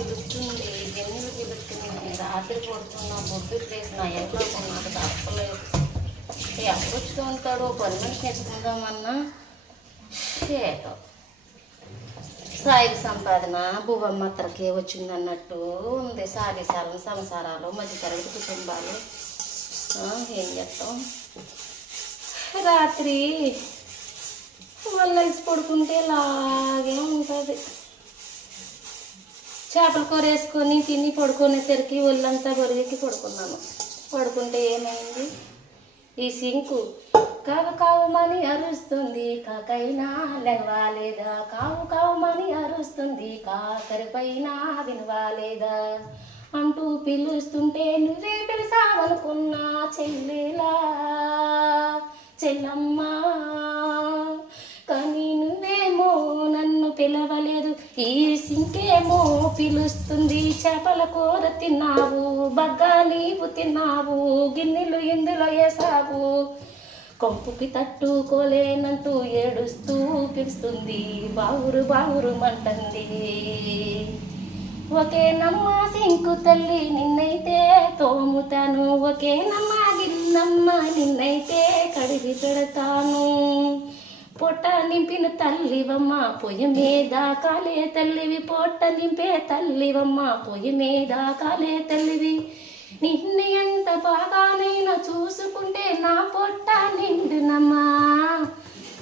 పిలుస్తుంది జన్యులు పిలుస్తుంది రాత్రి పడుతున్నా బొడ్డు ప్లేస్ నా ఎంట్లో నాకు తప్పలేదు. ఎప్పుడొచ్చుతూ ఉంటాడో పని మనిషిని ఎత్తుకుందామన్నా చేతో సాయి సంపాదన భువమ్మత్తరకే వచ్చింది అన్నట్టు ఉంది. సాగేశాలను సంసారాలు మధ్యతరగతి కుటుంబాలు. ఏం చేస్తాం? రాత్రి వల్లసి పడుకుంటే ఇలాగే ఉంటుంది. చేపల కూర వేసుకొని తిని పడుకునేసరికి ఒళ్ళంతా బొరిగెక్కి పడుకున్నాను. పడుకుంటే ఏమైంది? ఈ సింకు కావు కావుమని అరుస్తుంది కాకైనా లేవాలేదా కావు కావుమని అరుస్తుంది కాకరిపైన వినవాలేదా అంటూ పిలుస్తుంటే నువ్వే పిలిసావనుకున్నా చెల్లెలా? చెల్లమ్మా! పిలవలేదు. ఈ సింకేమో పిలుస్తుంది. చేపల కూర తిన్నావు. బగ్గా నీవు తిన్నావు. గిన్నెలు ఇందులో వేసావు. కొంపుకి తట్టుకోలేనంటూ ఏడుస్తూ పిలుస్తుంది. బావురు బావురు మంటంది. ఒకే నమ్మ సింకు తల్లి నిన్నైతే తోముతాను. ఒకే నమ్మ గిన్నమ్మ నిన్నైతే కడిగి పెడతాను. పొట్ట నింపిన తల్లివమ్మ పొయ్యి మీద కాలే తల్లివి. పొట్ట నింపే తల్లివమ్మ పొయ్యి మీద కాలే తల్లివి. నిన్ను ఎంత బాగానైనా చూసుకుంటే నా పొట్ట నిండునమ్మా.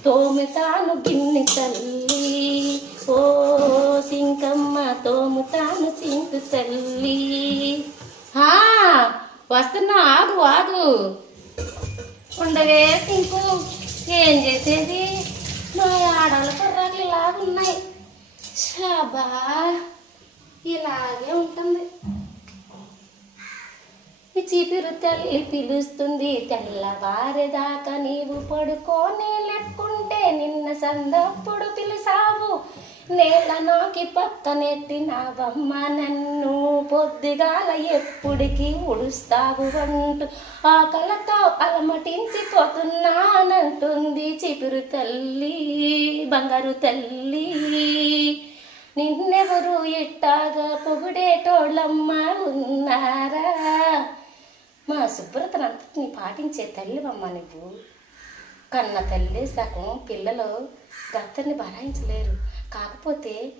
తోముతాను గిన్నె తల్లి. ఓ సింకమ్మ తోముతాను సింకు తల్లి. వస్తున్నా ఆగు ఆగు. ఉండవే సింకు ఏం చేసేది? మా ఆడవాళ్ళ కుర్రాలు ఇలాగున్నాయి షాబా ఇలాగే ఉంటుంది. ఈ చీపిరు తల్లి పిలుస్తుంది తెల్లవారేదాకా నీవు పడుకోనే లెక్కుంటే నిన్న సందప్పుడు పిలిసావు. నేల నాకి పక్కనెత్తినావమ్మ నన్ను. పొద్దుగాల ఎప్పుడికి ఉడుస్తావు అంటూ ఆకలతో అలమటించిపోతున్నానంటుంది చిపురు తల్లి బంగారు తల్లి. నిన్నెవరు ఎట్టాగా పొగిడేటోళ్ళమ్మ ఉన్నారా? మా శుభ్రతనంతటిని పాటించే తల్లివమ్మ నువ్వు. కన్న తల్లి సగం పిల్లలు గత్తని భరాయించలేరు కాకపోతే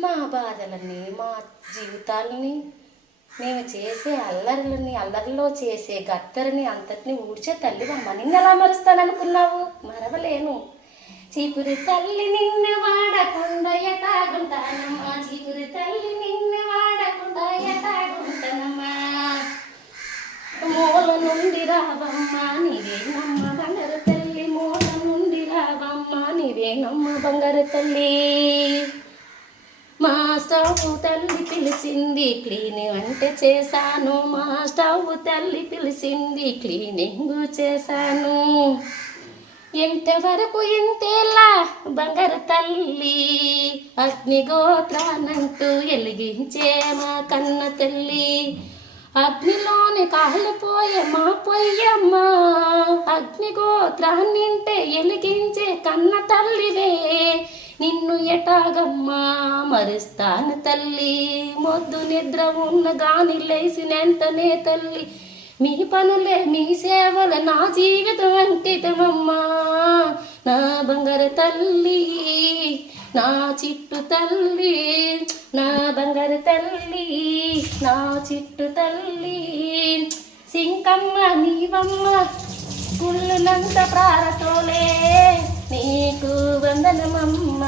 మా బాధలని మా జీవితాలని మేము చేసే అల్లరులని అల్లరిలో చేసే గత్తరిని అంతటిని ఊడ్చే తల్లివమ్మ. నిన్ను ఎలా మరుస్తాననుకున్నావు? మరవలేను. చీపురి తల్లి నిన్ను వాడకుండా ఎటాగుంటానమ్మా చీపురి తల్లి నిన్ను వాడకుండా ఎటాగుంటానమ్మా మూల నుండి రావమ్మా నీవేనమ్మ బంగారు తల్లి. మూల నుండి రావమ్మా నీవేనమ్మ బంగారు తల్లి. మా స్టవ్ తల్లి పిలిచింది క్లీనింగ్ అంటే చేశాను. మా స్టవ్ తల్లి పిలిచింది క్లీనింగ్ చేశాను. ఎంతవరకు ఇంతేలా బంగారు తల్లి అగ్నిగోత్రానంటూ ఎలిగించే మా కన్న తల్లి. అగ్నిలోని కాలిపోయే మా పొయ్యమ్మ అగ్నిగోత్రాన్నింటే ఎలిగించే కన్న తల్లివే. నిన్ను ఎటాగమ్మా మరుస్తాను తల్లి. మొద్దు నిద్ర ఉన్న గాని లేసినెంతనే తల్లి. మీ పనులే మీ సేవల నా జీవితం అంకితమమ్మా. నా బంగారు తల్లి నా చిట్టు తల్లి నా బంగారు తల్లి నా చిట్టు తల్లి. సింకమ్మ నీవమ్మ కుళ్ళునంత ప్రారతోలే నీకు వందనమమ్మ